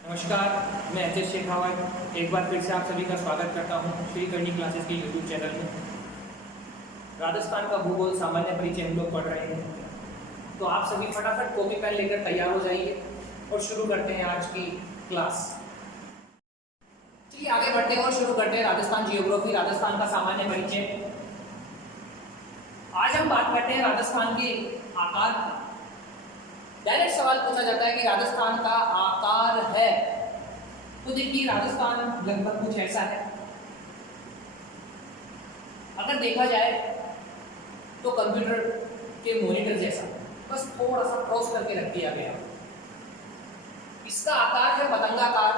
नमस्कार, मैं H S Shekhawat एक बार फिर से आप सभी का स्वागत करता हूँ श्री करनी क्लासेस के यूट्यूब चैनल में। राजस्थान का भूगोल सामान्य परिचय हम लोग पढ़ रहे हैं, तो आप सभी फटाफट कॉपी पेन लेकर तैयार हो जाइए और शुरू करते हैं आज की क्लास। चलिए आगे बढ़ते हैं और शुरू करते हैं राजस्थान जियोग्राफी, राजस्थान का सामान्य परिचय। आज हम बात करते हैं राजस्थान के आकार की। डायरेक्ट सवाल पूछा जाता है कि राजस्थान का आकार है, तो देखिए राजस्थान लगभग कुछ ऐसा है। अगर देखा जाए तो कंप्यूटर के मॉनिटर जैसा, बस थोड़ा सा क्रॉस करके रख दिया गया। इसका आकार है पतंगाकार।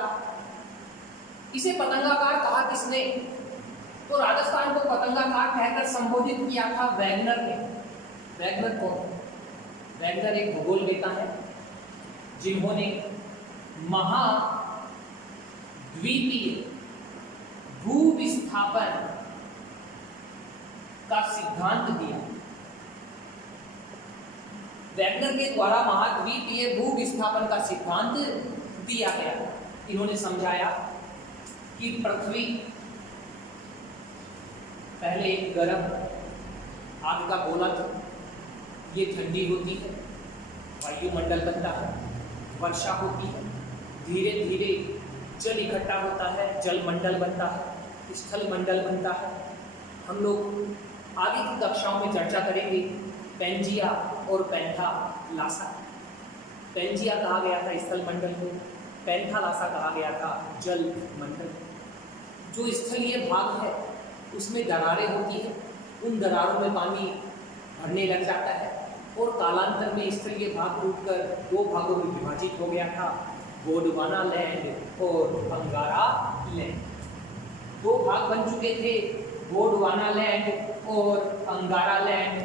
इसे पतंगाकार कहा किसने? तो राजस्थान को पतंगाकार कहकर संबोधित किया था वैगनर ने। वैगनर कौन? वैगनर एक भूगोलवेत्ता है जिन्होंने महाद्वीपीय भूविस्थापन का सिद्धांत दिया। वैगनर के द्वारा महाद्वीपीय भूविस्थापन का सिद्धांत दिया गया। इन्होंने समझाया कि पृथ्वी पहले एक गर्म आग का गोला था, ये ठंडी होती है, वायुमंडल बनता है, वर्षा होती है, धीरे धीरे जल इकट्ठा होता है, जल मंडल बनता है, स्थल मंडल बनता है। हम लोग आगे की कक्षाओं में चर्चा करेंगे पेंजिया और पैंथालासा। पेंजिया कहा गया था स्थल मंडल को, पैंथालासा कहा गया था जल मंडल। जो स्थलीय भाग है उसमें दरारें होती है, उन दरारों में पानी भरने लग जाता है और कालांतर में स्थलीय भाग टूटकर दो भागों में विभाजित हो गया था, गोंडवाना लैंड और अंगारा लैंड। दो भाग बन चुके थे, गोंडवाना लैंड और अंगारा लैंड।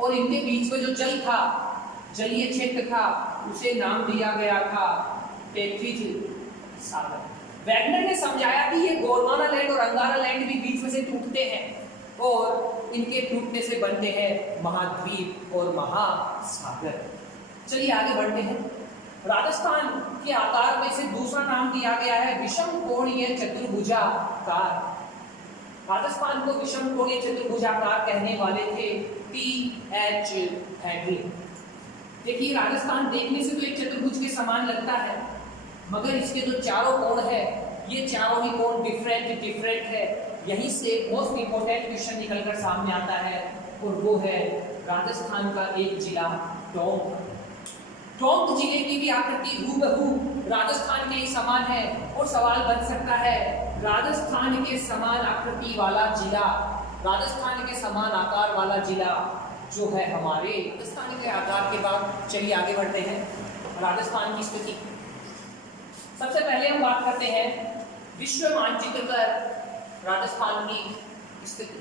और इनके बीच में जो जल था, जलीय क्षेत्र था, उसे नाम दिया गया था टेथिज सागर। वैगनर ने समझाया कि ये गोंडवाना लैंड और अंगारा लैंड भी बीच में से टूटते हैं और इनके टूटने से बनते हैं महाद्वीप और महासागर। चलिए आगे बढ़ते हैं। राजस्थान के आकार में से दूसरा नाम दिया गया है विषम कोणीय चतुर्भुजाकार। राजस्थान को विषम कोणीय चतुर्भुजाकार कहने वाले थे टी.एच. हेडली। देखिए राजस्थान देखने से तो एक चतुर्भुज के समान लगता है, मगर इसके जो चारों कोण है, ये चारों ही कोण डिफरेंट है। यहीं से मोस्ट इंपोर्टेंट क्वेश्चन निकलकर सामने आता है और वो है राजस्थान का एक जिला टोंक। टोंक जिले की भी आकृति हूबहू राजस्थान के ही समान है और सवाल बन सकता है राजस्थान के समान आकृति वाला जिला, राजस्थान के समान आकार वाला जिला जो है हमारे राजस्थान के आकार के बाद। चलिए आगे बढ़ते हैं राजस्थान की स्थिति। सबसे पहले हम बात करते हैं विश्व मानचित्र पर राजस्थान की स्थिति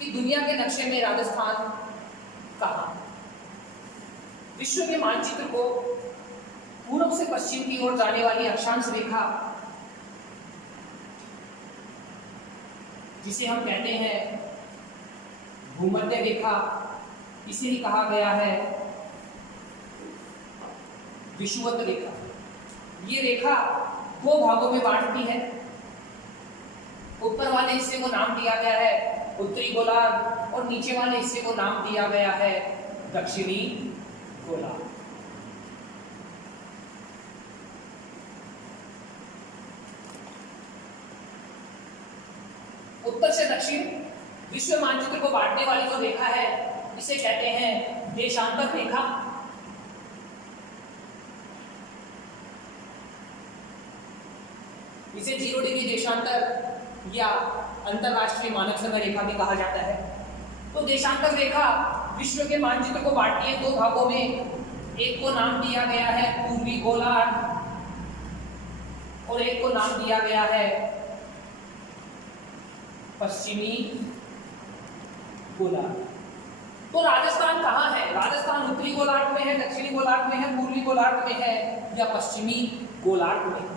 कि दुनिया के नक्शे में राजस्थान कहाँ। विश्व के मानचित्र को पूर्व से पश्चिम की ओर जाने वाली अक्षांश रेखा, जिसे हम कहते हैं भूमध्य रेखा, इसे ही कहा गया है विषुवत रेखा। ये रेखा दो भागों में बांटती है। ऊपर वाले हिस्से को नाम दिया गया है उत्तरी गोलार्ध और नीचे वाले हिस्से को नाम दिया गया है दक्षिणी गोलार्ध। उत्तर से दक्षिण विश्व मानचित्र को बांटने वाली जो रेखा है, इसे कहते हैं देशांतर रेखा। इसे 0 डिग्री देशांतर या अंतरराष्ट्रीय मानक समय रेखा भी कहा जाता है। तो देशांतर रेखा विश्व के मानचित्र को बांटती है दो भागों में। एक को नाम दिया गया है पूर्वी गोलार्ध और एक को नाम दिया गया है पश्चिमी गोलार्ध। तो राजस्थान कहाँ है? राजस्थान उत्तरी गोलार्ध में है, दक्षिणी गोलार्ध में है, पूर्वी गोलार्ध में है या पश्चिमी गोलार्ध में है।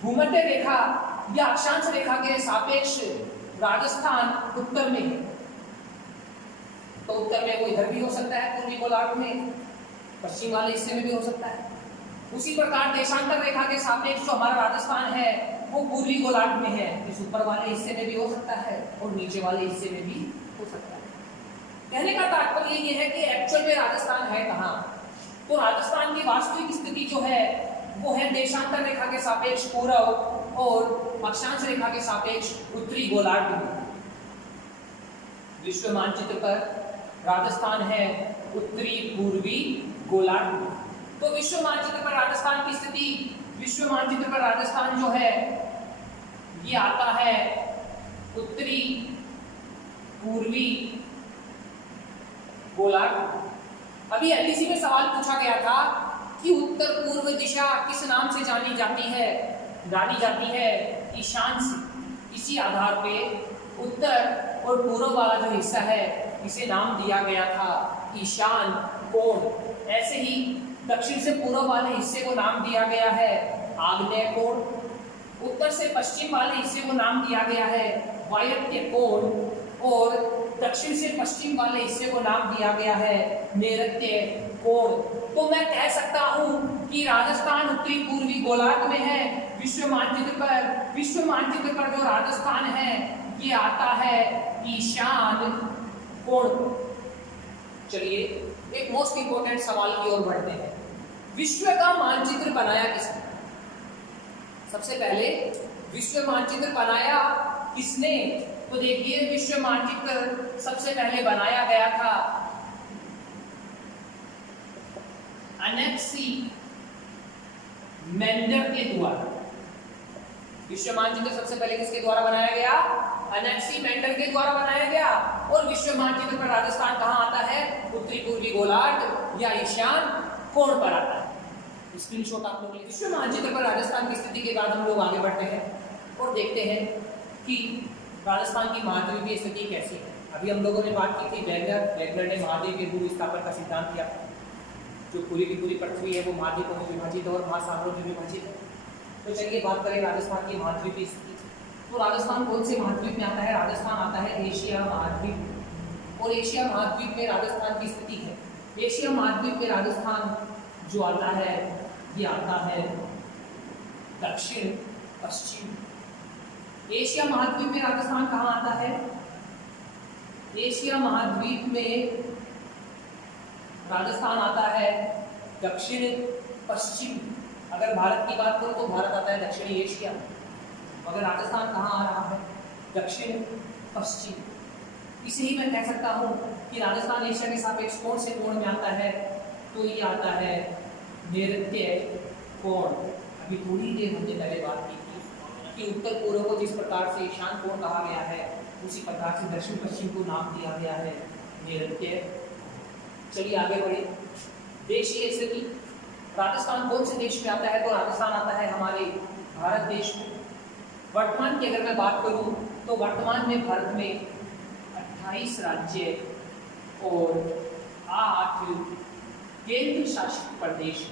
भूमध्य रेखा या अक्षांश रेखा के सापेक्ष राजस्थान उत्तर में है, तो उत्तर में वो इधर भी हो सकता है पूर्वी गोलार्ध में, पश्चिम वाले हिस्से में भी हो सकता है। उसी प्रकार देशांतर रेखा के सापेक्ष जो हमारा राजस्थान है वो पूर्वी गोलार्ध में है, इस ऊपर वाले हिस्से में भी हो सकता है और नीचे वाले हिस्से में भी हो सकता है। कहने का तात्पर्य ये है कि एक्चुअल में राजस्थान है कहाँ, तो राजस्थान की वास्तविक स्थिति जो है वो है देशांतर रेखा के सापेक्ष पूर्व और अक्षांश रेखा के सापेक्ष उत्तरी गोलार्ध में। विश्व मानचित्र पर राजस्थान है उत्तरी पूर्वी गोलार्ध में। तो विश्व मानचित्र पर राजस्थान की स्थिति, विश्व मानचित्र पर राजस्थान जो है ये आता है उत्तरी पूर्वी गोलार्ध। अभी एलडीसी में सवाल पूछा गया था कि उत्तर पूर्व दिशा किस नाम से जानी जाती है ईशान से। इसी आधार पे उत्तर और पूर्व वाला जो हिस्सा है इसे नाम दिया गया था ईशान कोण। ऐसे ही दक्षिण से पूर्व वाले हिस्से को नाम दिया गया है आग्नेय कोण। उत्तर से पश्चिम वाले हिस्से को नाम दिया गया है वायव्य कोण और दक्षिण से पश्चिम वाले हिस्से को नाम दिया गया है नैऋत्य कोण। तो मैं कह सकता हूं कि राजस्थान उत्तरी पूर्वी गोलार्ध में है। विश्व मानचित्र पर जो राजस्थान है ये आता है ईशान कोण। चलिए एक मोस्ट इंपोर्टेंट सवाल की ओर बढ़ते हैं। विश्व का मानचित्र बनाया किसने? सबसे पहले विश्व मानचित्र बनाया किसने? तो देखिए विश्व मानचित्र सबसे पहले बनाया गया था अनेक्सी मेंडर के द्वारा। विश्व मानचित्र सबसे पहले किसके द्वारा बनाया गया? अनेक्सी मेंडर के द्वारा बनाया गया। और विश्व मानचित्र पर राजस्थान कहाँ आता है? उत्तरी पूर्वी गोलार्ध या ईशान कोण पर आता है। स्क्रीनशॉट आप लोग। विश्व मानचित्र पर राजस्थान की स्थिति के बाद हम लोग आगे बढ़ते हैं और देखते हैं कि राजस्थान की महाद्वीपीय स्थिति कैसी है। अभी हम लोगों ने बात की थी वेगनर ने महाद्वीपीय भू विस्थापन का सिद्धांत किया, जो पूरी की पूरी पृथ्वी है वो महाद्वीपों में विभाजित है और महासागरों में विभाजित है। तो चलिए बात करें राजस्थान की महाद्वीपीय स्थिति। तो राजस्थान कौन से महाद्वीप में आता है? राजस्थान आता है एशिया महाद्वीप। और एशिया महाद्वीप में राजस्थान की स्थिति है। एशिया महाद्वीप में राजस्थान जो आता है ये आता है दक्षिण पश्चिम। एशिया महाद्वीप में राजस्थान कहाँ आता है? एशिया महाद्वीप में राजस्थान आता है दक्षिण पश्चिम। अगर भारत की बात करूं तो भारत आता है दक्षिणी एशिया, मगर राजस्थान कहाँ आ रहा है? दक्षिण पश्चिम। इसे ही मैं कह सकता हूँ कि राजस्थान एशिया के सापेक्ष कौन से कोण में आता है? तो ये आता है नैऋत्य कोण। अभी थोड़ी देर हमने पहले बात की थी कि उत्तर पूर्व को जिस प्रकार से ईशान कोण कहा गया है उसी प्रकार से दक्षिण पश्चिम को नाम दिया गया है नैऋत्य। चलिए आगे बढ़े। देशीय स्थिति, राजस्थान कौन से देश में आता है? तो राजस्थान आता है हमारे भारत देश में। वर्तमान की अगर मैं बात करूं तो वर्तमान में भारत में 28 राज्य और 8 केंद्र शासित प्रदेश।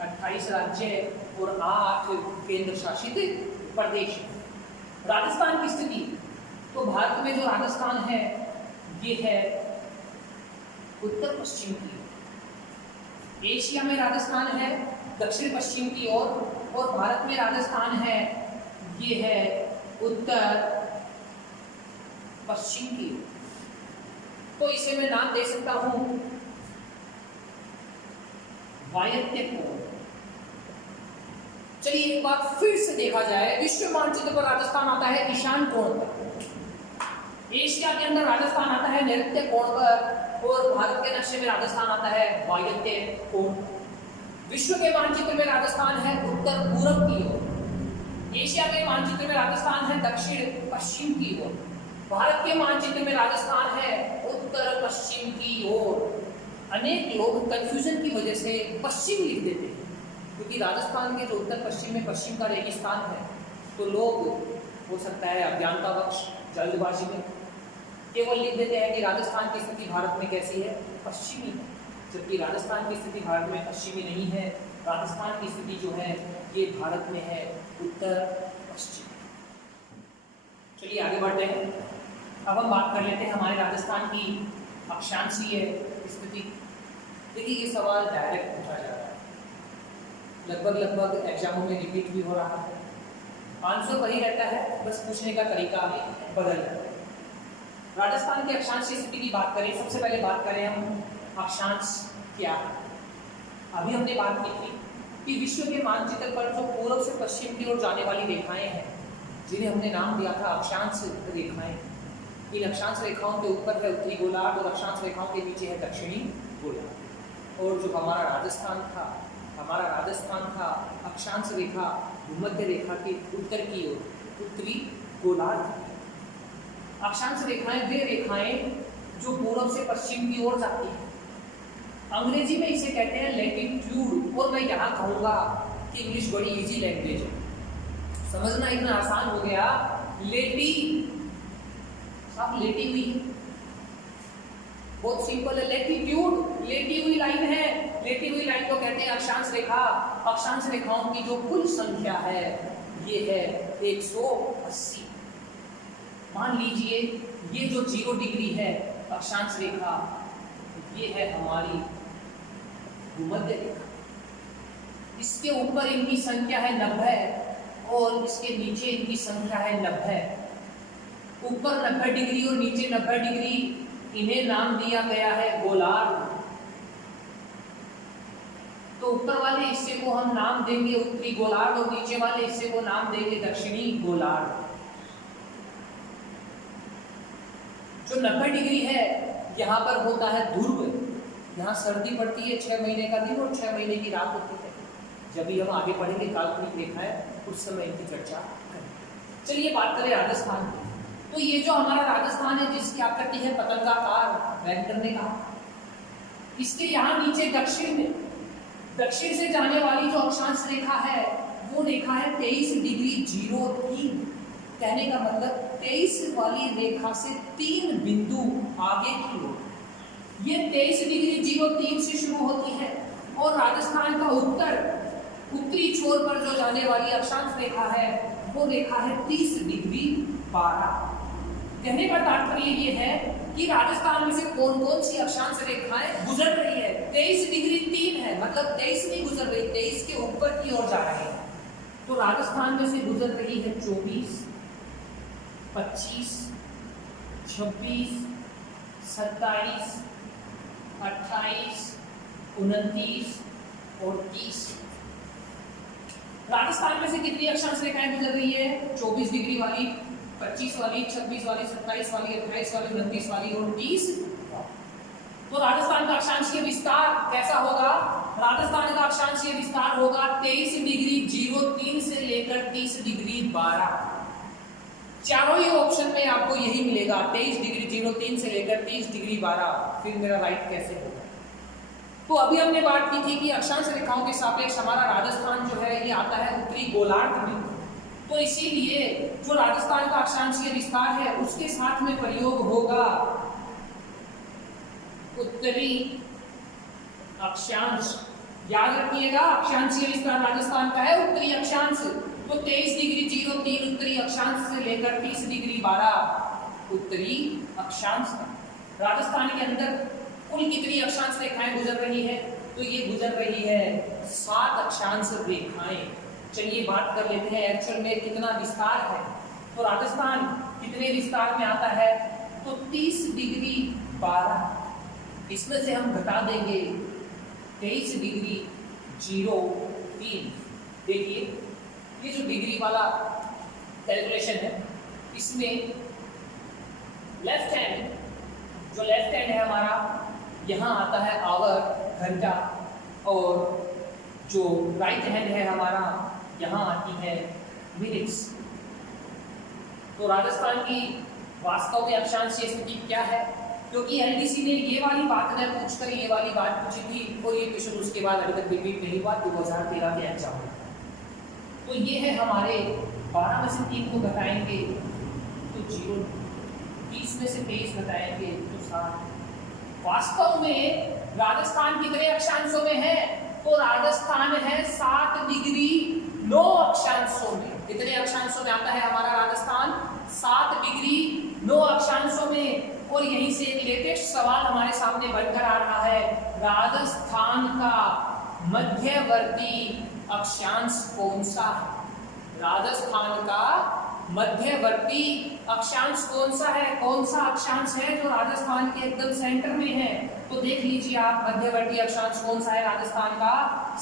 28 राज्य और 8 केंद्र शासित प्रदेश। राजस्थान की स्थिति, तो भारत में जो राजस्थान है ये है उत्तर पश्चिम की। एशिया में राजस्थान है दक्षिण पश्चिम की ओर और भारत में राजस्थान है ये है उत्तर पश्चिम की। तो इसे मैं नाम दे सकता हूं वायव्य कोण। चलिए एक बार फिर से देखा जाए, विश्व मानचित्र पर राजस्थान आता है ईशान कोण पर, एशिया के अंदर राजस्थान आता है नैऋत्य कोण पर और भारत के नक्शे में राजस्थान आता है वायव्य कोण। विश्व के मानचित्र में राजस्थान है उत्तर पूर्व की ओर, एशिया के मानचित्र में राजस्थान है दक्षिण पश्चिम की ओर, भारत के मानचित्र में राजस्थान है उत्तर पश्चिम की ओर। अनेक लोग कंफ्यूजन की वजह से पश्चिम लिख देते हैं, क्योंकि राजस्थान के जो उत्तर पश्चिम में पश्चिम का रेगिस्तान है, तो लोग हो सकता है अज्ञानतावश जल्दबाजी में केवल लिख देते हैं कि राजस्थान की स्थिति भारत में कैसी है? पश्चिमी है, जबकि राजस्थान की स्थिति भारत में पश्चिमी नहीं है। राजस्थान की स्थिति जो है ये भारत में है उत्तर पश्चिम। चलिए आगे बढ़ते हैं। अब हम बात कर लेते हैं हमारे राजस्थान की अक्षांशीय स्थिति। देखिए ये सवाल डायरेक्ट पूछा जा रहा है, लगभग एग्जामों में रिपीट भी हो रहा है, आंसर वही रहता है, बस पूछने का तरीका बदल जाता है। राजस्थान की अक्षांशीय स्थिति की बात करें, सबसे पहले बात करें हम अक्षांश क्या है। अभी हमने बात की थी कि विश्व के मानचित्र पर जो पूर्व से पश्चिम की ओर जाने वाली रेखाएं हैं, जिन्हें हमने नाम दिया था अक्षांश रेखाएं, इन अक्षांश रेखाओं के ऊपर है उत्तरी गोलार्ध और अक्षांश रेखाओं के नीचे है दक्षिणी गोलार्ध। और जो हमारा राजस्थान था अक्षांश रेखा भूमध्य रेखा के उत्तर की ओर उत्तरी गोलार्ध। अक्षांश रेखाएं वे रेखाएं जो पूर्व से पश्चिम की ओर जाती हैं। अंग्रेजी में इसे कहते हैं लैटिट्यूड। और मैं यहाँ कहूँगा कि इंग्लिश बड़ी इजी लैंग्वेज है, समझना इतना आसान हो गया। लेटी हुई, बहुत सिंपल है। लैटिट्यूड लेटी हुई लाइन है, लेटी हुई लाइन को कहते हैं अक्षांश रेखा। अक्षांश रेखाओं की जो कुल संख्या है ये है 180। मान लीजिए ये जो 0 डिग्री है अक्षांश रेखा, ये है हमारी भूमध्य रेखा। इसके ऊपर इनकी संख्या है 90 और इसके नीचे इनकी संख्या है 90। ऊपर 90 डिग्री और नीचे 90 डिग्री, इन्हें नाम दिया गया है गोलार्ध। तो ऊपर वाले हिस्से को हम नाम देंगे उत्तरी गोलार्ध और नीचे वाले हिस्से को नाम देंगे दक्षिणी गोलार्ध। जो 90 डिग्री है यहाँ पर होता है ध्रुव। यहाँ सर्दी पड़ती है, 6 महीने का दिन और 6 महीने की रात होती है। जब भी हम आगे पढ़ेंगे काल्पनिक रेखाएं, उस समय इनकी चर्चा करेंगे। चलिए बात करें राजस्थान की। तो ये जो हमारा राजस्थान है जिसकी आकृति है पतंगाकार, वैगनर ने कहा, इसके यहाँ नीचे दक्षिण से जाने वाली जो अक्षांश रेखा है वो रेखा है 23 डिग्री 03। कहने का मतलब 23 वाली रेखा से 3 बिंदु आगे की ओर ये 23 डिग्री 03 से शुरू होती है। और राजस्थान का उत्तरी छोर पर जो जाने वाली अक्षांश रेखा है वो रेखा है 30 डिग्री 12। कहने का तात्पर्य ये है कि राजस्थान में से कौन कौन सी अक्षांश रेखाएं गुजर रही है। 23 डिग्री 3 है, मतलब 23 नहीं गुजर रही, 23 के ऊपर की ओर जा रहे हैं। तो राजस्थान में से गुजर रही है 24, 25, 26, 27, 28, 29 और 30। राजस्थान में से कितनी अक्षांश रेखाएं गुजर रही है? 24 डिग्री वाली, 25 वाली, 26 वाली, 27 वाली, 28 वाली, 29 वाली और 30। तो राजस्थान का अक्षांशीय विस्तार कैसा होगा? राजस्थान का अक्षांशीय विस्तार होगा 23 डिग्री 03 से लेकर 30 डिग्री 12। चारों ही ऑप्शन में आपको यही मिलेगा, 23 डिग्री 03 से लेकर 30 डिग्री 12। फिर मेरा राइट कैसे होगा? तो अभी हमने बात की थी कि अक्षांश रेखाओं के सापेक्ष हमारा राजस्थान जो है ये आता है उत्तरी गोलार्ध में। तो इसीलिए जो राजस्थान का अक्षांशीय विस्तार है उसके साथ में प्रयोग होगा उत्तरी अक्षांश। याद रखिएगा अक्षांशीय विस्तार राजस्थान का है उत्तरी अक्षांश। तो 23 डिग्री 03 उत्तरी अक्षांश से लेकर 30 डिग्री 12 उत्तरी अक्षांश। राजस्थान के अंदर कुल कितनी अक्षांश रेखाएं गुजर रही है? तो ये गुजर रही है 7 अक्षांश रेखाएं। चलिए बात कर लेते हैं एक्चुअल में कितना विस्तार है। तो राजस्थान कितने विस्तार में आता है? तो 30 डिग्री 12। इसमें से हम घटा देंगे 23 डिग्री 03। देखिए ये जो डिग्री वाला कैलकुलेशन है इसमें लेफ्ट हैंड है हमारा, यहाँ आता है आवर घंटा, और जो राइट हैंड है हमारा यहाँ आती है मिनट्स। तो राजस्थान की वास्तव में अक्षांशीय स्थिति क्या है? क्योंकि एलडीसी ने ये वाली बात न पूछकर ये वाली बात पूछी थी और ये क्वेश्चन उसके बाद अभी तक रिपीट नहीं हुआ 2013 के एग्जाम में। तो ये है हमारे 12 में से 3 को घटाएंगे तो 0, 30 में से 23 घटाएंगे तो 7। वास्तव में राजस्थान कितने अक्षांशों में है? तो राजस्थान है 7 डिग्री 9 अक्षांशों में। कितने अक्षांशों में आता है हमारा राजस्थान? 7 सवाल हमारे सामने बनकर आ रहा है, राजस्थान का मध्यवर्ती अक्षांश कौन सा है? राजस्थान का मध्यवर्ती अक्षांश कौन सा है? कौन सा अक्षांश है जो राजस्थान के एकदम सेंटर में है? तो देख लीजिए आप, मध्यवर्ती अक्षांश कौन सा है राजस्थान का?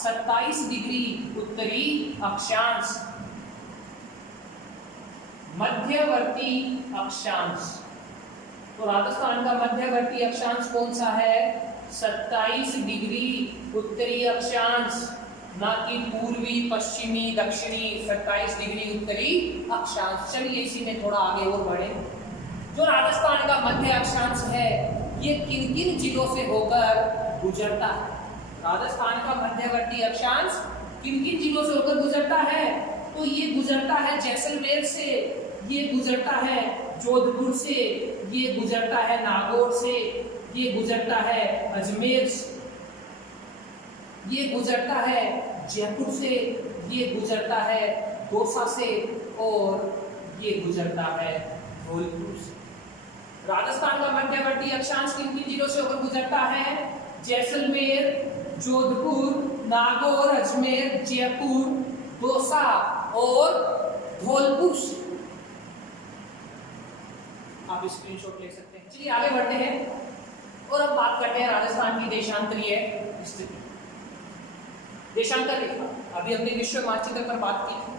27 डिग्री उत्तरी अक्षांश। मध्यवर्ती अक्षांश, तो राजस्थान का मध्यवर्ती अक्षांश कौन सा है? 27 डिग्री उत्तरी अक्षांश, ना कि पूर्वी पश्चिमी दक्षिणी, 27 डिग्री उत्तरी अक्षांश। चलिए इसी में थोड़ा आगे और बढ़े। जो राजस्थान का मध्य अक्षांश है ये किन किन जिलों से होकर गुजरता है? राजस्थान का मध्यवर्ती अक्षांश किन किन जिलों से होकर गुजरता है? तो ये गुजरता है जैसलमेर से, ये गुजरता है जोधपुर से, ये गुजरता है नागौर से, ये गुजरता है अजमेर से, ये गुजरता है जयपुर से, ये गुजरता है दौसा से, और ये गुजरता है धौलपुर से। राजस्थान का मध्यवर्ती अक्षांश किन किन जिलों से होकर गुजरता है? जैसलमेर, जोधपुर, नागौर, अजमेर, जयपुर, दौसा और धौलपुर से। आप स्क्रीनशॉट ले सकते हैं। चलिए आगे बढ़ते हैं और अब बात करते हैं राजस्थान की देशांतरीय स्थिति। देशांतर रेखा, अभी हमने विश्व मानचित्र पर बात की थी।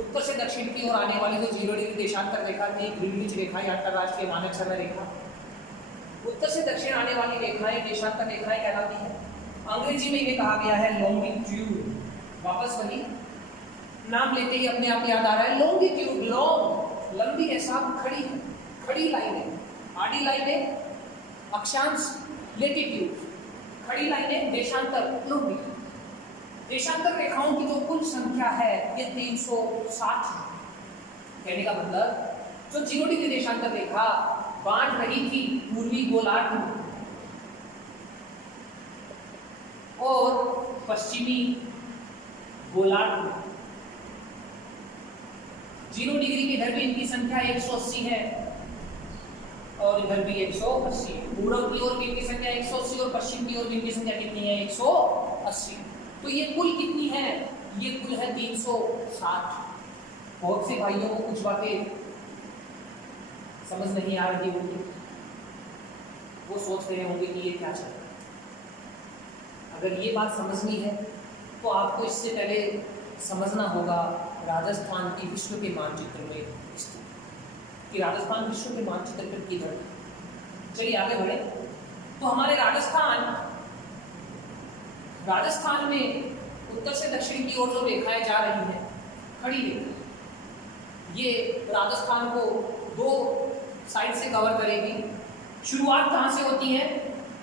उत्तर से दक्षिण की ओर आने वाली जो 0 डिग्री देशांतर रेखा थी, ग्रीनविच रेखा या अंतरराष्ट्रीय मानक समय रेखा, उत्तर से दक्षिण आने वाली रेखाएं देशांतर रेखाएं कहलाती हैं। अंग्रेजी में इन्हें कहा गया है लॉन्गिट्यूड। वापस वही नाम लेते ही अपने आप याद आ रहा है लॉन्गिट्यूड। लॉन्ग, लंबी है साहब, खड़ी है, खड़ी लाइनें, आड़ी लाइनें अक्षांश, लेटिट्यूड, खड़ी लाइनें देशांतर, लंबी। देशांतर रेखाओं की जो कुल संख्या है ये 360 है। कहने का मतलब जो 0 डिग्री देशांतर रेखा बांट रही थी पूर्वी गोलार्ध में और पश्चिमी गोलार्ध में, 0 डिग्री के इधर भी इनकी संख्या 180 है और इधर भी 180 है। पूर्व की ओर भी इनकी संख्या 180 और पश्चिम की ओर भी इनकी संख्या कितनी है? 180। तो ये कुल कितनी है? ये कुल है 360। बहुत से भाइयों को कुछ बातें समझ नहीं आ रही होगी, वो सोच रहे होंगे कि ये क्या चल रहा है। अगर ये बात समझनी है तो आपको इससे पहले समझना होगा राजस्थान की विश्व के मानचित्र में स्थिति, कि राजस्थान विश्व के मानचित्र पर किधर है। चलिए आगे बढ़े। तो हमारे राजस्थान में उत्तर से दक्षिण की ओर जो रेखाएं जा रही हैं, खड़ी रेखा, ये राजस्थान को 2 साइड से कवर करेगी। शुरुआत कहाँ से होती है?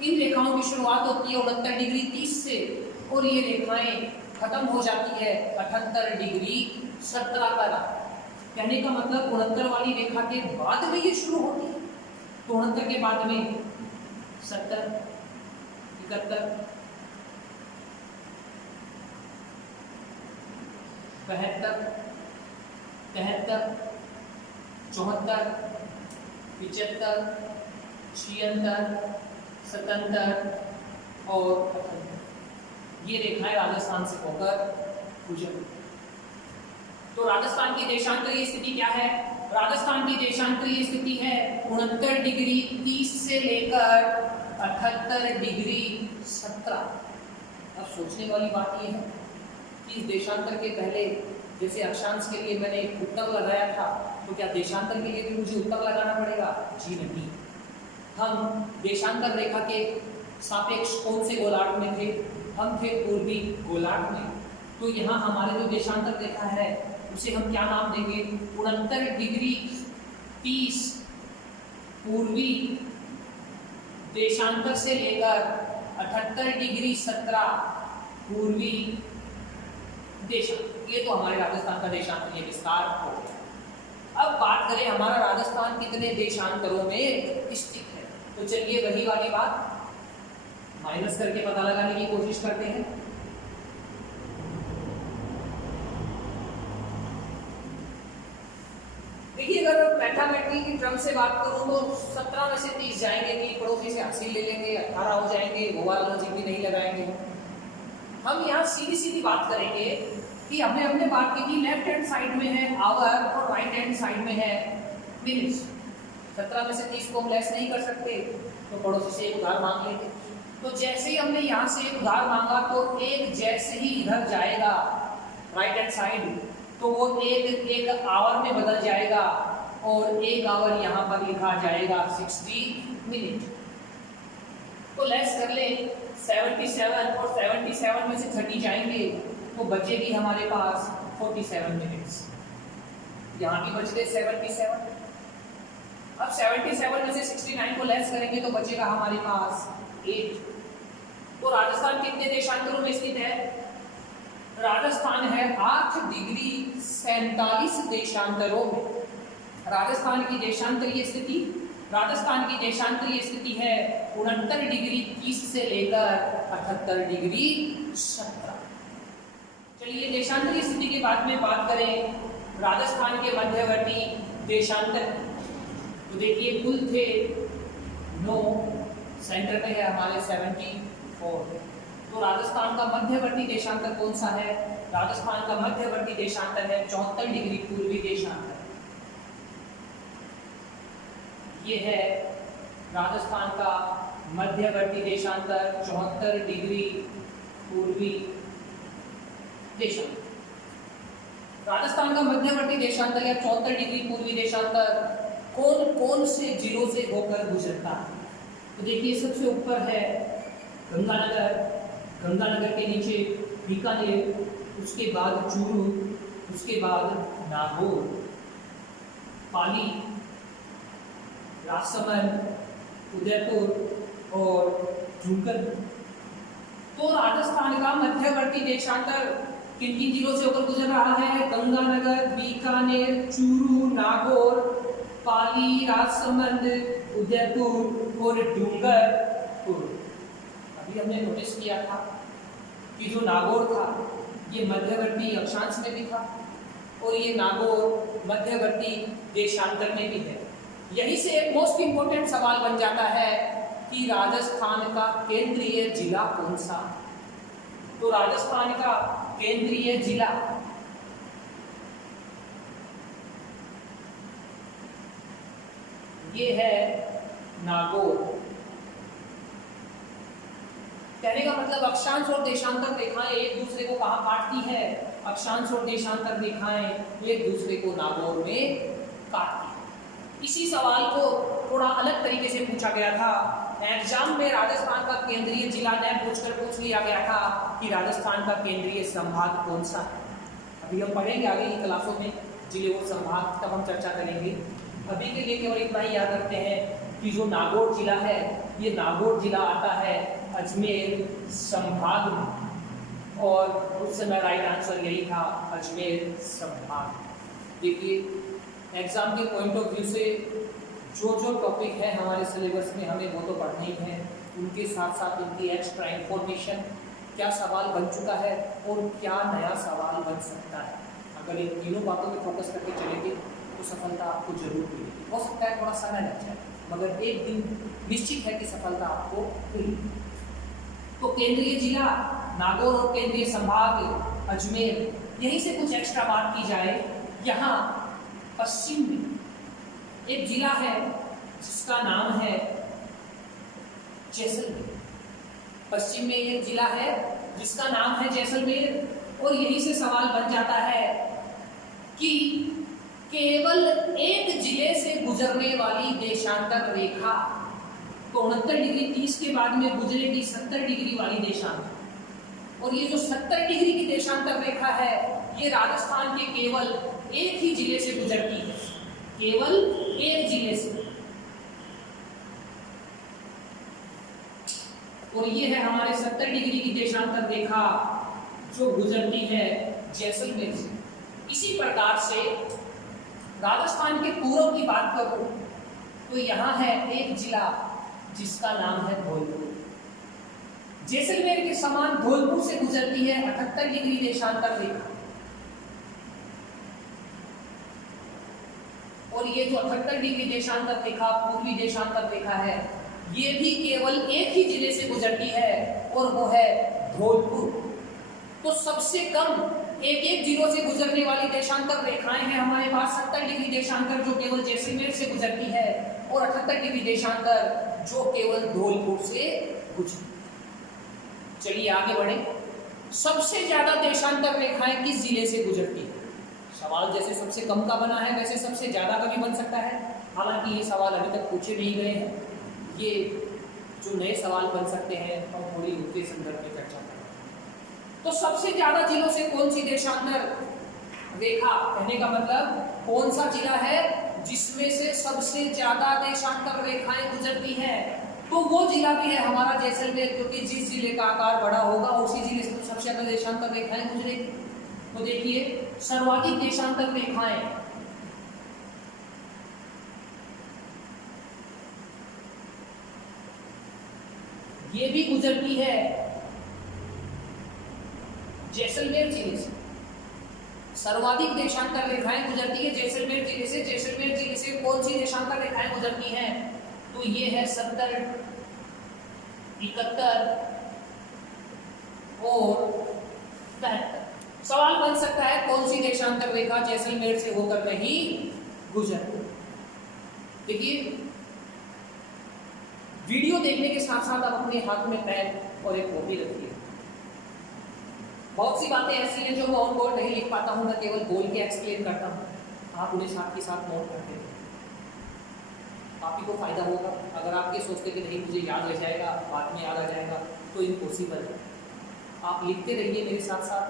इन रेखाओं की शुरुआत होती है 69 डिग्री 30 से और ये रेखाएं खत्म हो जाती है 78 डिग्री 17 पर। कहने का मतलब 69 वाली रेखा के बाद में ये शुरू होती है। तो 69 के बाद में 70, 71, 72, 73, 74, 75, 76, 77 और 78, ये रेखाएं राजस्थान से होकर गुजरती। तो राजस्थान की देशांतरीय स्थिति क्या है? राजस्थान की देशांतरीय स्थिति है 69 डिग्री 30 से लेकर 78 डिग्री 17। अब सोचने वाली बात यह है कि इस देशांतर के पहले जैसे अक्षांश के लिए मैंने उत्तर लगाया था, तो क्या देशांतर के लिए भी मुझे उत्तर लगाना पड़ेगा? जी नहीं। हम देशांतर रेखा के सापेक्ष कौन से गोलार्ध में थे? हम थे पूर्वी गोलार्ध में। तो यहाँ हमारे जो देशांतर रेखा है उसे हम क्या नाम देंगे? 69 डिग्री 30 पूर्वी देशांतर से लेकर 78 डिग्री 17 पूर्वी देशांतर। ये तो हमारे राजस्थान का देशांतरीय विस्तार हो गया। अब बात करें हमारा राजस्थान कितने देशांतरों में स्थित है, तो चलिए वही वाली बात माइनस करके पता लगाने की कोशिश करते हैं। देखिए अगर मैथमेटिक्स की टर्म से बात करूं तो 17 में से 30 जाएंगे कि पड़ोसी से 80 ले लेंगे, 18 हो जाएंगे, वो वाला लॉजिक भी नहीं लगाएंगे। हम यहाँ सीधी सीधी बात करेंगे कि हमने बात की कि लेफ्ट हैंड साइड में है आवर और राइट हैंड साइड में है मिनट्स। 17 में से 30 को हम लेस नहीं कर सकते तो पड़ोसी से एक उधार मांग लेंगे। तो जैसे ही हमने यहाँ से एक उधार मांगा तो एक जैसे ही इधर जाएगा राइट हैंड साइड तो वो एक आवर में बदल जाएगा और एक आवर यहाँ पर लिखा जाएगा 60 मिनट। तो लेस कर ले 77 और 77 में से 30 जाएंगे तो बचेगी हमारे पास 47 मिनट्स। यहाँ भी बच गए 77। अब 77 में से 69 को लेस करेंगे तो बचेगा हमारे पास 8। तो राजस्थान कितने देशांतरों में स्थित है? राजस्थान है 8 डिग्री 47 देशांतरों में। राजस्थान की देशांतरीय स्थिति है 69 डिग्री 30 से लेकर 78 डिग्री 17। चलिए देशांतरीय स्थिति के बाद में बात करें राजस्थान के मध्यवर्ती देशांतर। तो देखिए कुल थे 9, सेंटर में है हमारे 74। तो राजस्थान का मध्यवर्ती देशांतर कौन सा है? राजस्थान का मध्यवर्ती देशांतर है 74 डिग्री पूर्वी देशांतर। ये है राजस्थान का मध्यवर्ती देशांतर 74 डिग्री पूर्वी देशांतर। राजस्थान का मध्यवर्ती देशांतर या 74 डिग्री पूर्वी देशांतर कौन कौन से जिलों से होकर गुजरता है? तो देखिए सबसे ऊपर है गंगानगर के नीचे बीकानेर, उसके बाद चूरू, उसके बाद नागौर, पाली, राजसमंद, उदयपुर और डूंगर। तो राजस्थान का मध्यवर्ती देशांतर किन किन जिलों से होकर गुजर रहा है? गंगानगर, बीकानेर, चूरू, नागौर, पाली, राजसमंद, उदयपुर और डूंगरपुर। अभी हमने नोटिस किया था कि जो नागौर था ये मध्यवर्ती अक्षांश में भी था और ये नागौर मध्यवर्ती देशांतर में भी है। यही से एक मोस्ट इंपोर्टेंट सवाल बन जाता है कि राजस्थान का केंद्रीय जिला कौन सा? तो राजस्थान का केंद्रीय जिला ये है नागौर। कहने का मतलब अक्षांश और देशांतर रेखाएं एक दूसरे को कहां काटती है? अक्षांश और देशांतर रेखाएं एक दूसरे को नागौर में काटती है। इसी सवाल को थोड़ा अलग तरीके से पूछा गया था एग्जाम में। राजस्थान का केंद्रीय जिला नैब पूछकर पूछ लिया गया था कि राजस्थान का केंद्रीय संभाग कौन सा है। अभी हम पढ़ेंगे आगे की क्लासों में जिले और संभाग, तब हम चर्चा करेंगे। अभी के लिए केवल इतना ही याद रखते हैं कि जो नागौर जिला है ये नागौर जिला आता है अजमेर संभाग में और उस समय राइट आंसर यही था अजमेर संभाग। देखिए एग्जाम के पॉइंट ऑफ व्यू से जो टॉपिक है हमारे सिलेबस में हमें वो तो पढ़ना ही है, उनके साथ साथ उनकी एक्स्ट्रा इंफॉर्मेशन, क्या सवाल बन चुका है और क्या नया सवाल बन सकता है। अगर इन तीनों बातों पे फोकस करके चलेंगे तो सफलता आपको जरूर मिलेगी। हो सकता है थोड़ा समय लग जाए मगर एक दिन निश्चित है कि सफलता आपको मिलेगी। तो केंद्रीय जिला नागौर और केंद्रीय संभाग अजमेर, यहीं से कुछ एक्स्ट्रा बात की जाए। यहाँ पश्चिम में एक जिला है जिसका नाम है जैसलमेर। पश्चिम में एक जिला है जिसका नाम है जैसलमेर और यहीं से सवाल बन जाता है कि केवल एक जिले से गुजरने वाली देशांतर रेखा 69 डिग्री 30 के बाद में गुजरेगी 70 डिग्री वाली देशांतर। और ये जो 70 डिग्री की देशांतर रेखा है ये राजस्थान के केवल एक ही जिले से गुजरती है, केवल एक जिले से। और ये है हमारे 70 डिग्री की देशांतर रेखा जो गुजरती है जैसलमेर से। इसी प्रकार से राजस्थान के पूर्व की बात करूं तो यहाँ है एक जिला जिसका नाम है धौलपुर। जैसलमेर के समान धौलपुर से गुजरती है 78 डिग्री देशांतर रेखा और ये जो 78 डिग्री देशांतर रेखा पूर्वी देशांतर रेखा है, ये भी केवल एक ही जिले से गुजरती है और वो है धौलपुर। तो सबसे कम एक जिलों से गुजरने वाली देशांतर रेखाएं हैं हमारे पास 70 डिग्री देशांतर जो केवल जैसलमेर से गुजरती है, और 78 डिग्री देशांतर जो केवल धौलपुर से गुजरती। चलिए आगे बढ़े। सबसे ज्यादा देशांतर रेखाएं किस जिले से गुजरती है? सवाल जैसे सबसे कम का बना है वैसे सबसे ज्यादा का भी बन सकता है। हालांकि ये सवाल अभी तक पूछे नहीं गए हैं, ये जो नए सवाल बन सकते हैं हम थोड़ी उनके संदर्भ में चर्चा करें। तो सबसे ज्यादा जिलों से कौन सी देशांतर रेखा, कहने का मतलब कौन सा जिला है जिसमें से सबसे ज्यादा देशांतर रेखाएं गुजरती हैं? तो वो जिला भी है हमारा जैसलमेर, क्योंकि जिस जिले का आकार बड़ा होगा उसी जिले से सबसे ज्यादा देशांतर रेखाएं गुजरेगी। तो देखिए सर्वाधिक देशांतर रेखाएं ये भी गुजरती है जैसलमेर जिले से। सर्वाधिक देशांतर रेखाएं गुजरती है जैसलमेर जिले से। जैसलमेर जिले से कौन सी देशांतर रेखाएं गुजरती हैं? तो ये है 70, 71 और 73। सवाल बन सकता है कौन सी देशांतर रेखा जैसलमेर से होकर नहीं गुजरती। देखिए वीडियो देखने के साथ साथ आप अपने हाथ में पेन और एक कॉपी रखिए। बहुत सी बातें ऐसी हैं जो मैं ऑन बोर्ड नहीं लिख पाता हूं, मैं केवल बोल के एक्सप्लेन करता हूं, आप उन्हें साथ के साथ नोट करते हैं, आप ही को फायदा होगा। अगर आप ये सोचते कि नहीं मुझे याद रह जाएगा, बाद में याद आ जाएगा, तो इम्पॉसिबल है। आप लिखते रहिए मेरे साथ साथ,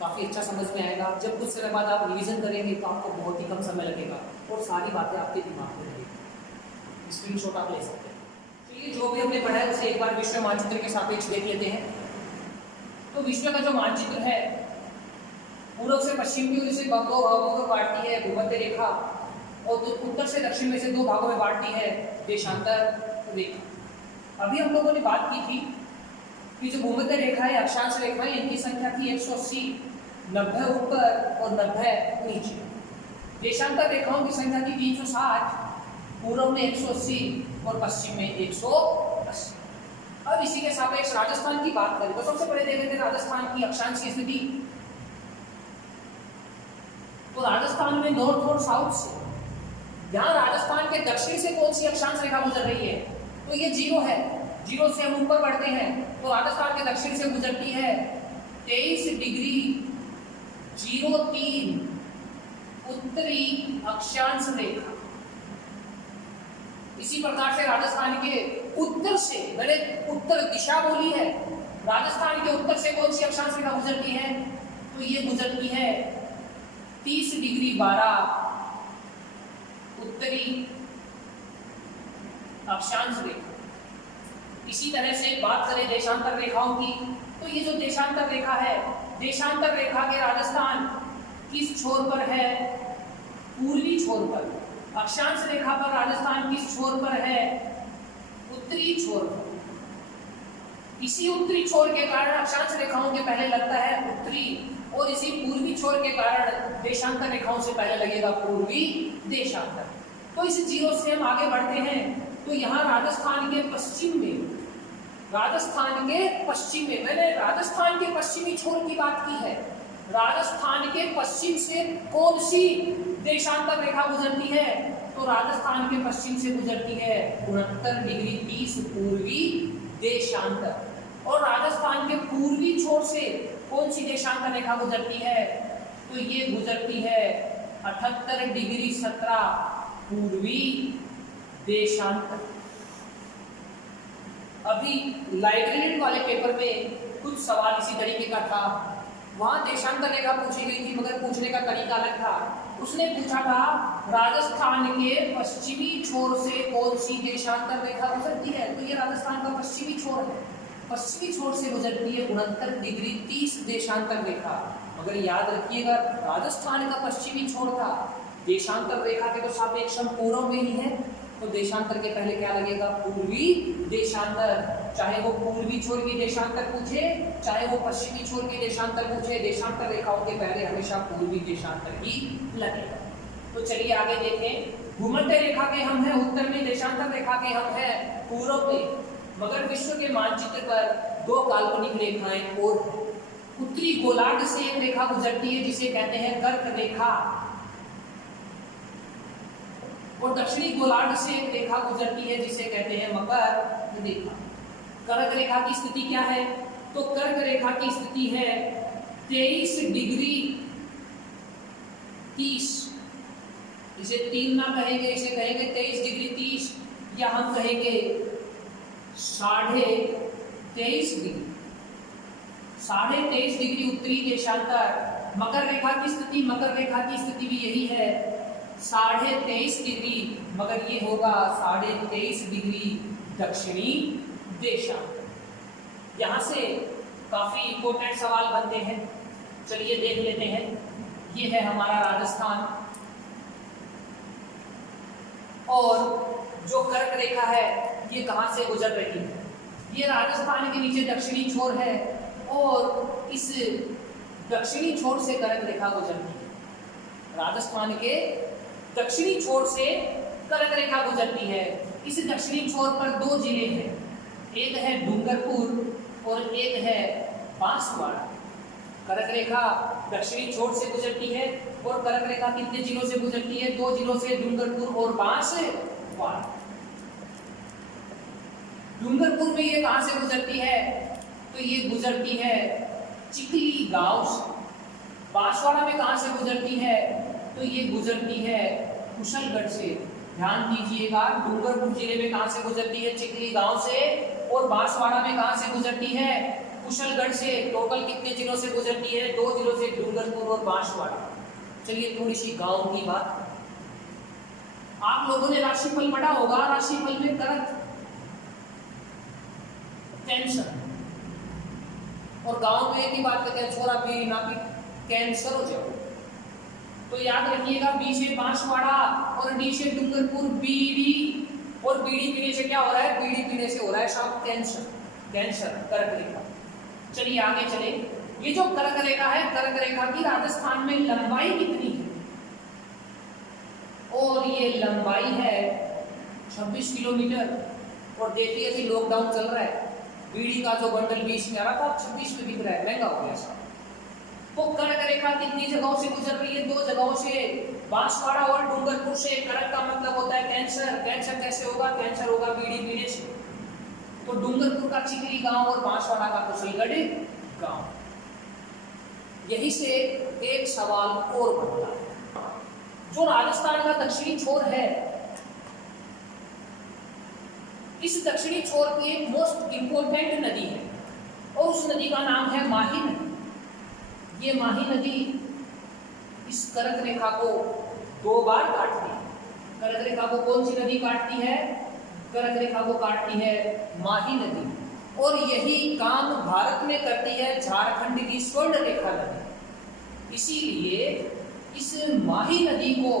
काफ़ी अच्छा समझ में आएगा। जब कुछ समय बाद आप रिवीजन करेंगे तो आपको बहुत ही कम समय लगेगा और सारी बातें आपके दिमाग में रहेगी। स्क्रीनशॉट आप ले सकते हैं। चलिए जो भी हमने पढ़ा है उसे एक बार विश्व मानचित्र के सापेक्ष देख लेते हैं। तो विश्व का जो मानचित्र है पूर्व से पश्चिम की ओर से दो भागों में बांटती है भूमध्य रेखा, और उत्तर से दक्षिण में से दो भागों में बांटती है देशांतर रेखा। अभी हम लोगों ने बात की थी कि जो भूमध्य रेखा है, अक्षांश रेखाएं, इनकी संख्या थी 180, 90 ऊपर और 90 नीचे। देशांतर रेखाओं की संख्या थी 360, पूर्व में 180 और पश्चिम में 180। अब इसी के सापेक्ष राजस्थान की बात करें तो सबसे पहले देख थे राजस्थान की अक्षांश की स्थिति। तो राजस्थान में नॉर्थ और साउथ से, यहाँ राजस्थान के दक्षिण से कौन सी अक्षांश रेखा गुजर रही है? तो ये 0 है। 0 से हम ऊपर बढ़ते हैं तो राजस्थान के दक्षिण से गुजरती है 23 डिग्री 03 उत्तरी अक्षांश रेखा। इसी प्रकार से राजस्थान के उत्तर से, मैंने उत्तर दिशा बोली है, राजस्थान के उत्तर से कौन सी अक्षांश रेखा गुजरती है? तो ये गुजरती है 30 डिग्री 12 उत्तरी अक्षांश रेखा। इसी तरह से बात करें देशांतर रेखाओं की, तो ये जो देशांतर रेखा है, देशांतर रेखा के राजस्थान किस छोर पर है? पूर्वी छोर पर। अक्षांश रेखा पर राजस्थान किस छोर पर है? उत्तरी छोर पर। इसी उत्तरी छोर के कारण अक्षांश रेखाओं के पहले लगता है उत्तरी, और इसी पूर्वी छोर के कारण देशांतर रेखाओं से पहले लगेगा पूर्वी देशांतर। तो इस 0 से हम आगे बढ़ते हैं तो यहाँ राजस्थान के पश्चिम में, मैंने राजस्थान के पश्चिमी छोर की बात की है। राजस्थान के पश्चिम से कौन सी देशांतर रेखा गुजरती है? तो राजस्थान के पश्चिम से गुजरती है 69 डिग्री 30 पूर्वी देशांतर। और राजस्थान के पूर्वी छोर से कौन सी देशांतर रेखा गुजरती है? तो ये गुजरती है 78 डिग्री 17 पूर्वी देशांतर। अभी लाइब्रेरी वाले पेपर में कुछ सवाल इसी तरीके का था, वहां देशांतर रेखा पूछी गई थी मगर पूछने का तरीका अलग था। उसने पूछा था राजस्थान के पश्चिमी छोर से कौन सी देशांतर रेखा गुजरती है? तो ये राजस्थान का पश्चिमी छोर है, पश्चिमी छोर से गुजरती है 69 डिग्री 30 देशांतर रेखा। मगर याद रखिएगा राजस्थान का पश्चिमी छोर था, देशांतर रेखा के तो सापेक्ष पूर्व में ही है, तो देशांतर के पहले क्या लगेगा? पूर्वी देशांतर। चाहे वो पूर्वी छोर की देशांतर पूछे, चाहे वो पश्चिमी छोर की देशांतर पूछे, देशांतर रेखाओं के पहले हमेशा पूर्वी देशांतर ही लगेगा। तो चलिए आगे देखें। भूमध्य रेखा के हम हैं उत्तर में, देशांतर रेखा के हम हैं पूर्व में, मगर विश्व के मानचित्र पर दो काल्पनिक रेखाएं और हैं। उत्तरी गोलार्ध से एक रेखा गुजरती है जिसे कहते हैं कर्क रेखा, और दक्षिणी गोलार्ध से एक रेखा गुजरती है जिसे कहते हैं मकर रेखा। कर्क रेखा की स्थिति क्या है? तो कर्क रेखा की स्थिति है 23 डिग्री 30, इसे 3 ना कहेंगे, इसे कहेंगे 23 डिग्री 30, या हम कहेंगे 23.5 डिग्री, 23.5 डिग्री उत्तरी देशांतर। मकर रेखा की स्थिति, मकर रेखा की स्थिति भी यही है 23.5 डिग्री, मगर ये होगा 23.5 डिग्री दक्षिणी देशांतर। यहाँ से काफी इंपॉर्टेंट सवाल बनते हैं, चलिए देख लेते हैं। ये है हमारा राजस्थान, और जो कर्क रेखा है ये कहाँ से गुजर रही है? ये राजस्थान के नीचे दक्षिणी छोर है, और इस दक्षिणी छोर से कर्क रेखा गुजरती है। राजस्थान के दक्षिणी छोर से कर्क रेखा गुजरती है। इस दक्षिणी छोर पर दो जिले हैं, एक है डूंगरपुर और एक है बांसवाड़ा। कर्क रेखा दक्षिणी छोर से गुजरती है, और कर्क रेखा कितने जिलों से गुजरती है? 2 जिलों से, डूंगरपुर और बांसवाड़ा। डूंगरपुर में ये कहां से गुजरती है? तो ये गुजरती है चिखली गांव से। बांसवाड़ा में कहां से गुजरती है? तो ये गुजरती है कुशलगढ़ से। ध्यान दीजिएगा, डूंगरपुर जिले में कहां से गुजरती है? चिखली गांव से, और बांसवाड़ा में कहां से गुजरती है? कुशलगढ़ से। टोटल कितने जिलों से गुजरती है? 2 जिलों से, डूंगरपुर और बांसवाड़ा। चलिए थोड़ी सी गांव की बात। आप लोगों ने राशिफल पढ़ा होगा, राशिफल में कर्क, कैंसर, और गांव में एक ही बात कहते हैं, छोरा पीढ़ी ना पी कैंसर हो जाओ। तो याद रखिएगा, बी से बांसवाड़ा और डी से डूंगरपुर, बीड़ी, और बीड़ी पीने से क्या हो रहा है? बीड़ी पीने से हो रहा है साहब कैंसर, कैंसर कर्क रेखा। चलिए आगे चले। ये जो कर्क रेखा है, कर्क रेखा की राजस्थान में लंबाई कितनी है? और ये लंबाई है 26 किलोमीटर। और देखिए अभी लॉकडाउन चल रहा है, बीड़ी का जो बंडल 20 में आ रहा था 26 में बिक रहा है, महंगा हो गया साहब। तो कर्क रेखा कितनी जगहों से गुजर रही है? 2 जगहों से, बांसवाड़ा और डूंगरपुर से। कर्क का मतलब होता है कैंसर। कैंसर कैसे होगा? कैंसर होगा बीड़ी पीने से। तो डूंगरपुर का चिखली गांव और बांसवाड़ा का कुशलगढ़ गांव। यही से एक सवाल और बनता है, जो राजस्थान का दक्षिणी छोर है, इस दक्षिणी छोर की एक मोस्ट इंपोर्टेंट नदी है, और उस नदी का नाम है माही नदी। ये माही नदी इस कर्क रेखा को 2 बार काटती है। कर्क रेखा को कौन सी नदी काटती है? कर्क रेखा को काटती है माही नदी। और यही काम भारत में करती है झारखंड की स्वर्ण रेखा नदी। इसीलिए इस माही नदी को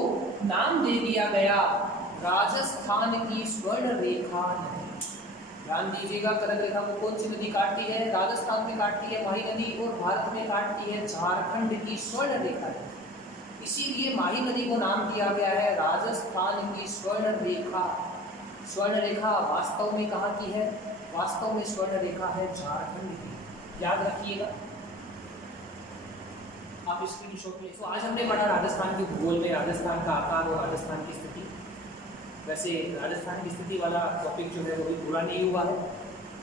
नाम दे दिया गया राजस्थान की स्वर्ण रेखा नदी। ध्यान दीजिएगा, कर्क रेखा को कौन सी नदी काटती है? राजस्थान में काटती है माही नदी, और भारत में काटती है झारखंड की स्वर्ण रेखा नदी। इसीलिए माही नदी को नाम दिया गया है राजस्थान की स्वर्ण रेखा। स्वर्ण रेखा वास्तव में कहाँ की है? वास्तव में स्वर्ण रेखा है झारखंड की, याद रखिएगा। आप स्क्रीनशॉट ले। तो आज हमने पढ़ा राजस्थान के भूगोल में राजस्थान का आकार और राजस्थान की स्थिति। वैसे राजस्थान की स्थिति वाला टॉपिक जो है वो भी पूरा नहीं हुआ है।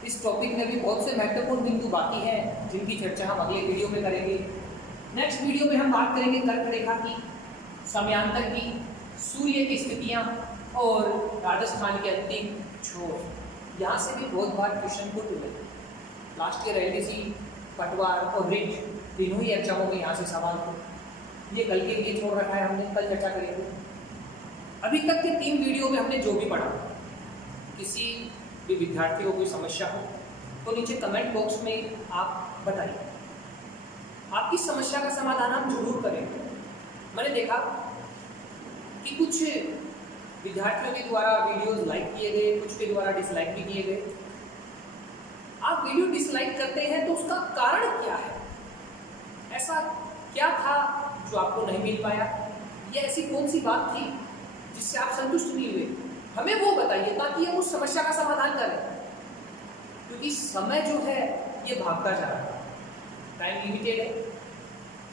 इस टॉपिक में भी बहुत से महत्वपूर्ण बिंदु बाकी हैं, जिनकी चर्चा हम अगले वीडियो में करेंगे। नेक्स्ट वीडियो में हम बात करेंगे कर्क रेखा की, समयांतर की, सूर्य की स्थितियाँ, और राजस्थान के अंतिम छोर। यहाँ से भी बहुत बार क्वेश्चन पुट हुए। लास्ट ईयर एलडीसी, पटवार और रिट तीनों ही एग्जामों में यहाँ से सवाल थे। ये कल के लिए छोड़ रखा है हमने, कल चर्चा करेंगे। अभी तक के 3 वीडियो में हमने जो भी पढ़ा, किसी भी विद्यार्थी को कोई समस्या हो तो नीचे कमेंट बॉक्स में आप बताइए, आपकी समस्या का समाधान हम जरूर करेंगे। मैंने देखा कि कुछ विद्यार्थियों के द्वारा वीडियोस लाइक किए गए, कुछ के द्वारा डिसलाइक भी किए गए। आप वीडियो डिसलाइक करते हैं तो उसका कारण क्या है? ऐसा क्या था जो आपको नहीं मिल पाया? या ऐसी कौन सी बात थी जिससे आप संतुष्ट नहीं हुए, हमें वो बताइए ताकि हम उस समस्या का समाधान करें। क्योंकि समय जो है ये भागता जा रहा है, टाइम लिमिटेड है।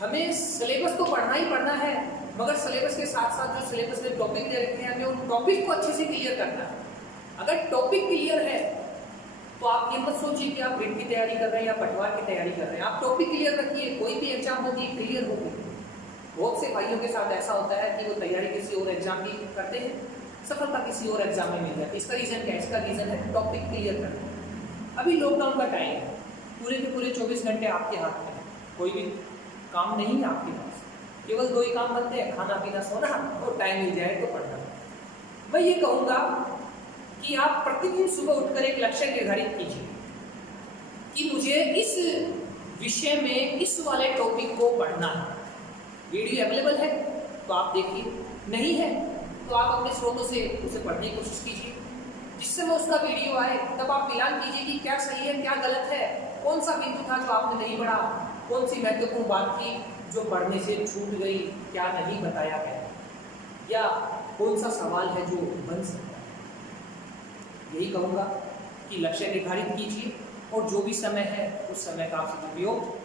हमें सिलेबस तो पढ़ना ही पढ़ना है, मगर सिलेबस के साथ साथ जो सिलेबस में टॉपिक दे रखे हैं हमें उन टॉपिक को अच्छे से क्लियर करना है। अगर टॉपिक क्लियर है तो आप ये मत सोचिए कि आप ग्रेड की तैयारी कर रहे हैं या पटवार की तैयारी कर रहे हैं। आप टॉपिक क्लियर रखिए, कोई भी एग्जाम होगी क्लियर होगी। बहुत से भाइयों के साथ ऐसा होता है कि वो तैयारी किसी और एग्जाम की करते हैं, सफलता किसी और एग्जाम में मिल जाती है। इसका रीजन क्या है? इसका रीजन है टॉपिक क्लियर करना। अभी लॉकडाउन का टाइम है, पूरे के पूरे 24 घंटे आपके हाथ में है, कोई भी काम नहीं है आपके पास, केवल 2 ही काम बनते हैं, खाना पीना सोना, और टाइम मिल जाए तो पढ़ना। मैं ये कहूँगा कि आप प्रतिदिन सुबह उठकर एक लक्ष्य निर्धारित कीजिए कि मुझे इस विषय में इस वाले टॉपिक को पढ़ना है। वीडियो अवेलेबल है तो आप देखिए, नहीं है तो आप अपने स्रोतों से उसे पढ़ने की कोशिश कीजिए। जिस समय उसका वीडियो आए तब आप मिलान कीजिए कि क्या सही है क्या गलत है, कौन सा बिंदु था जो आपने नहीं पढ़ा, कौन सी महत्वपूर्ण बात थी जो पढ़ने से छूट गई, क्या नहीं बताया गया, या कौन सा सवाल है जो बन सकता है। यही कहूँगा कि लक्ष्य निर्धारित कीजिए और जो भी समय है उस समय का आप सदुपयोग